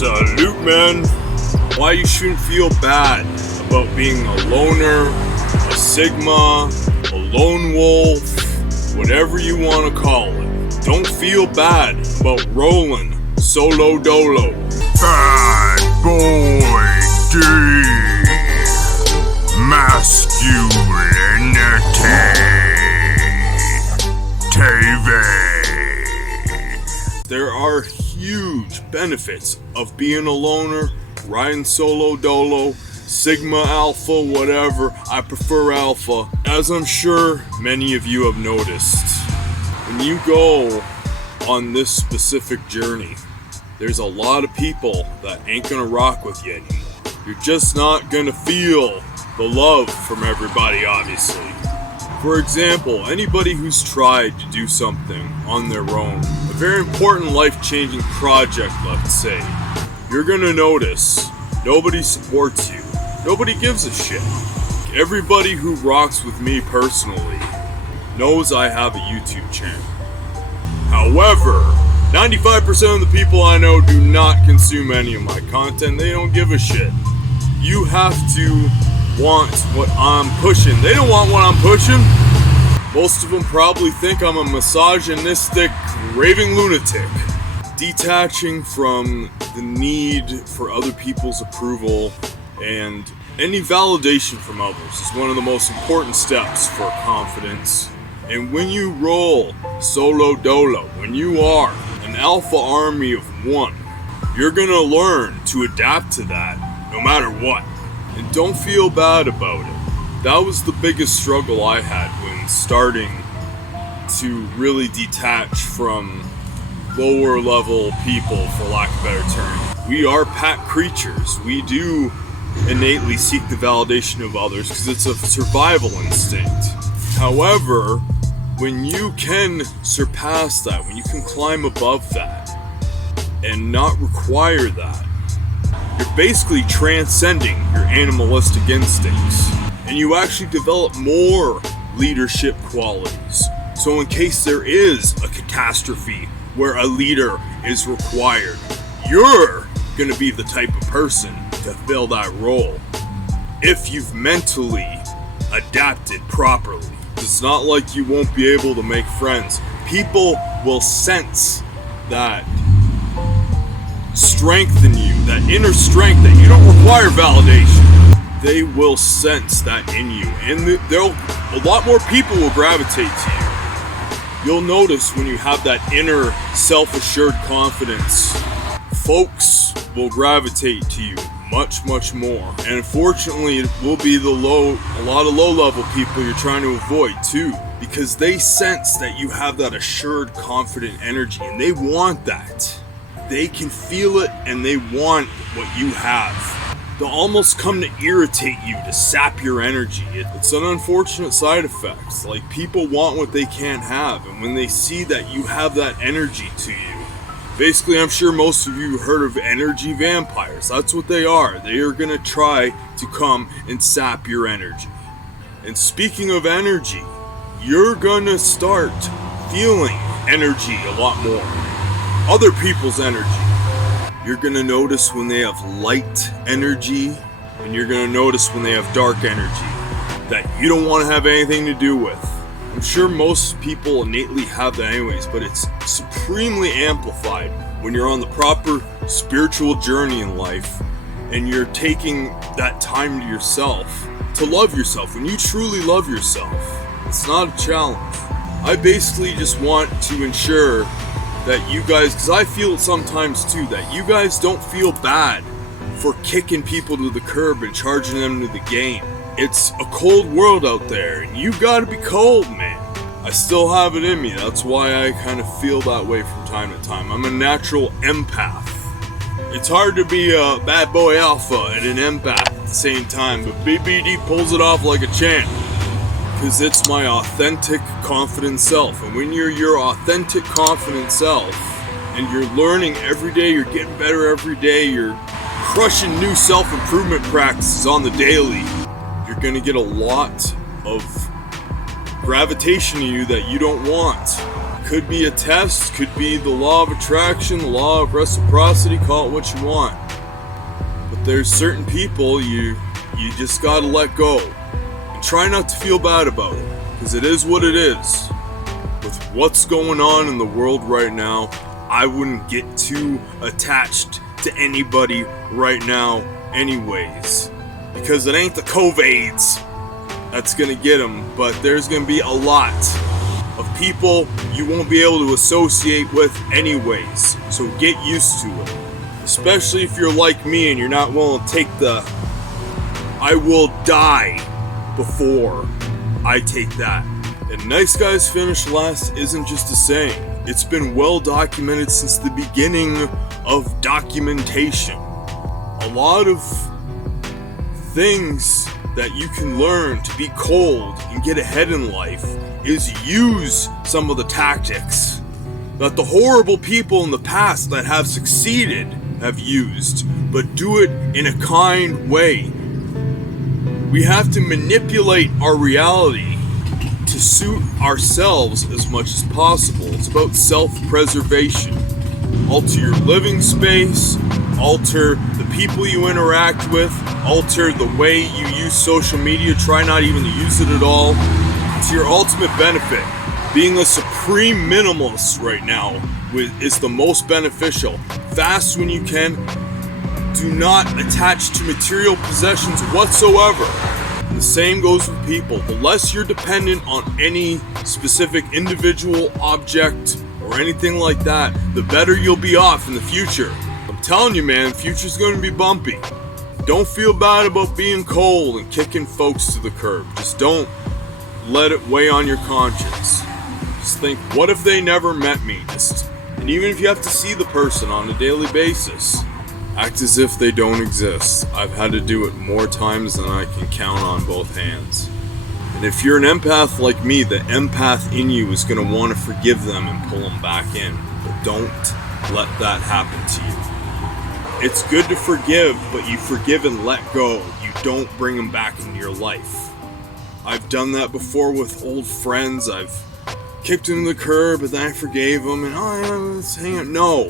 Salute, man. Why you shouldn't feel bad about being a loner, a sigma, a lone wolf, whatever you want to call it. Don't feel bad about rolling solo dolo. Bad boy D. Masculinity. TV. There are huge benefits of being a loner, riding solo dolo, sigma, alpha, whatever. I prefer alpha, as I'm sure many of you have noticed. When you go on this specific journey, there's a lot of people that ain't gonna rock with you anymore. You're just not gonna feel the love from everybody, obviously. For example, anybody who's tried to do something on their own, a very important life-changing project, let's say, you're gonna notice nobody supports you. Nobody gives a shit. Everybody who rocks with me personally knows I have a YouTube channel. However, 95% of the people I know do not consume any of my content. They don't give a shit. You have to want what I'm pushing. They don't want what I'm pushing. Most of them probably think I'm a misogynistic, raving lunatic. Detaching from the need for other people's approval and any validation from others is one of the most important steps for confidence. And when you roll solo dolo, when you are an alpha army of one, you're gonna learn to adapt to that no matter what. And don't feel bad about it. That was the biggest struggle I had when starting to really detach from lower level people, for lack of a better term. We are pack creatures. We do innately seek the validation of others because it's a survival instinct. However, when you can surpass that, when you can climb above that and not require that, you're basically transcending your animalistic instincts and you actually develop more leadership qualities. So in case there is a catastrophe where a leader is required, you're gonna be the type of person to fill that role if you've mentally adapted properly. It's not like you won't be able to make friends. People will sense that strength in you, that inner strength that you don't require validation. They will sense that in you, and a lot more people will gravitate to you. You'll notice when you have that inner self-assured confidence, folks will gravitate to you much, much more. And unfortunately, it will be a lot of low-level people you're trying to avoid too, because they sense that you have that assured, confident energy, and they want that. They can feel it, and they want what you have. They'll almost come to irritate you, to sap your energy. It's an unfortunate side effect. Like, people want what they can't have, and when they see that you have that energy to you, basically, I'm sure most of you heard of energy vampires. That's what they are. They are gonna try to come and sap your energy. And speaking of energy, you're gonna start feeling energy a lot more. Other people's energy. You're gonna notice when they have light energy, and you're gonna notice when they have dark energy that you don't want to have anything to do with. I'm sure most people innately have that anyways, but it's supremely amplified when you're on the proper spiritual journey in life and you're taking that time to yourself, to love yourself. When you truly love yourself, it's not a challenge. I basically just want to ensure that you guys, because I feel it sometimes too, that you guys don't feel bad for kicking people to the curb and charging them to the game. It's a cold world out there, and you gotta be cold, man. I still have it in me. That's why I kind of feel that way from time to time. I'm a natural empath. It's hard to be a bad boy alpha and an empath at the same time, but BbD pulls it off like a champ. Because it's my authentic, confident self. And when you're your authentic, confident self, and you're learning every day, you're getting better every day, you're crushing new self-improvement practices on the daily, you're gonna get a lot of gravitation to you that you don't want. Could be a test, could be the law of attraction, the law of reciprocity, call it what you want. But there's certain people you just gotta let go. And try not to feel bad about it, because it is what it is. With what's going on in the world right now, I wouldn't get too attached to anybody right now anyways. Because it ain't the COVIDs that's gonna get them, but there's gonna be a lot of people you won't be able to associate with anyways. So get used to it. Especially if you're like me and you're not willing to take the I will die before I take that. And nice guys finish last isn't just a saying. It's been well documented since the beginning of documentation. A lot of things that you can learn to be cold and get ahead in life is use some of the tactics that the horrible people in the past that have succeeded have used, but do it in a kind way. We have to manipulate our reality to suit ourselves as much as possible. It's about self-preservation. Alter your living space, alter the people you interact with, alter the way you use social media, try not even to use it at all. To your ultimate benefit. Being a supreme minimalist right now is the most beneficial. Fast when you can. Do not attach to material possessions whatsoever. And the same goes with people. The less you're dependent on any specific individual object or anything like that, the better you'll be off in the future. I'm telling you, man, the future's going to be bumpy. Don't feel bad about being cold and kicking folks to the curb. Just don't let it weigh on your conscience. Just think, what if they never met me? And even if you have to see the person on a daily basis, act as if they don't exist. I've had to do it more times than I can count on both hands. And if you're an empath like me, the empath in you is going to want to forgive them and pull them back in. But don't let that happen to you. It's good to forgive, but you forgive and let go. You don't bring them back into your life. I've done that before with old friends. I've kicked them to the curb, but then I forgave them, and let's hang out. No.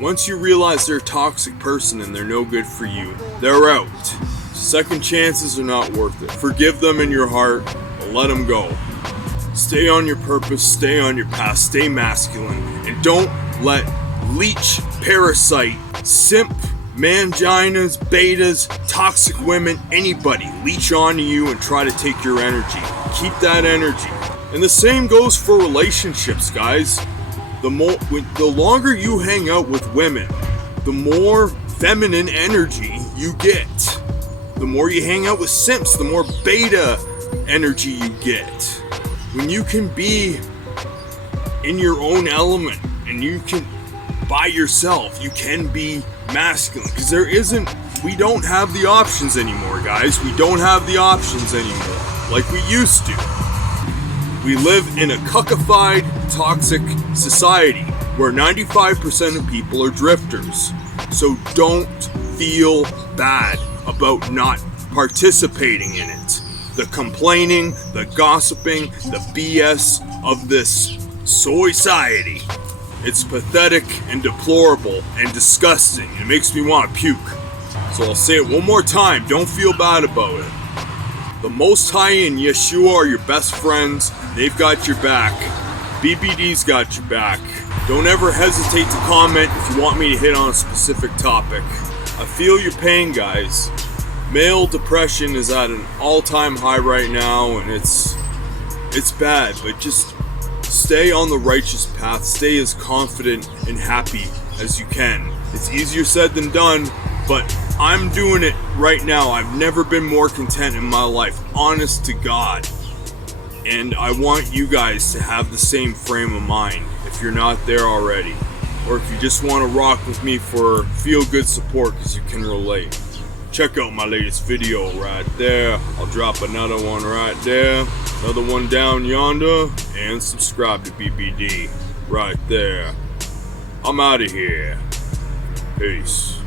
Once you realize they're a toxic person and they're no good for you, they're out. Second chances are not worth it. Forgive them in your heart, but let them go. Stay on your purpose, stay on your path, stay masculine, and don't let leech, parasite, simp, manginas, betas, toxic women, anybody leech onto you and try to take your energy. Keep that energy. And the same goes for relationships, guys. The longer you hang out with women, the more feminine energy you get. The more you hang out with simps, the more beta energy you get. When you can be in your own element and you can, by yourself, you can be masculine. Because we don't have the options anymore, guys. We don't have the options anymore like we used to. We live in a cuckified, toxic society where 95% of people are drifters. So don't feel bad about not participating in it. The complaining, the gossiping, the BS of this society. It's pathetic and deplorable and disgusting. It makes me want to puke. So I'll say it one more time. Don't feel bad about it. The Most High and Yeshua are your best friends. They've got your back. BbD's got your back. Don't ever hesitate to comment if you want me to hit on a specific topic. I feel your pain, guys. Male depression is at an all-time high right now, and it's bad, but just stay on the righteous path. Stay as confident and happy as you can. It's easier said than done, but I'm doing it right now. I've never been more content in my life, honest to God. And I want you guys to have the same frame of mind if you're not there already. Or if you just want to rock with me for feel-good support because you can relate. Check out my latest video right there. I'll drop another one right there. Another one down yonder. And subscribe to BbD right there. I'm out of here. Peace.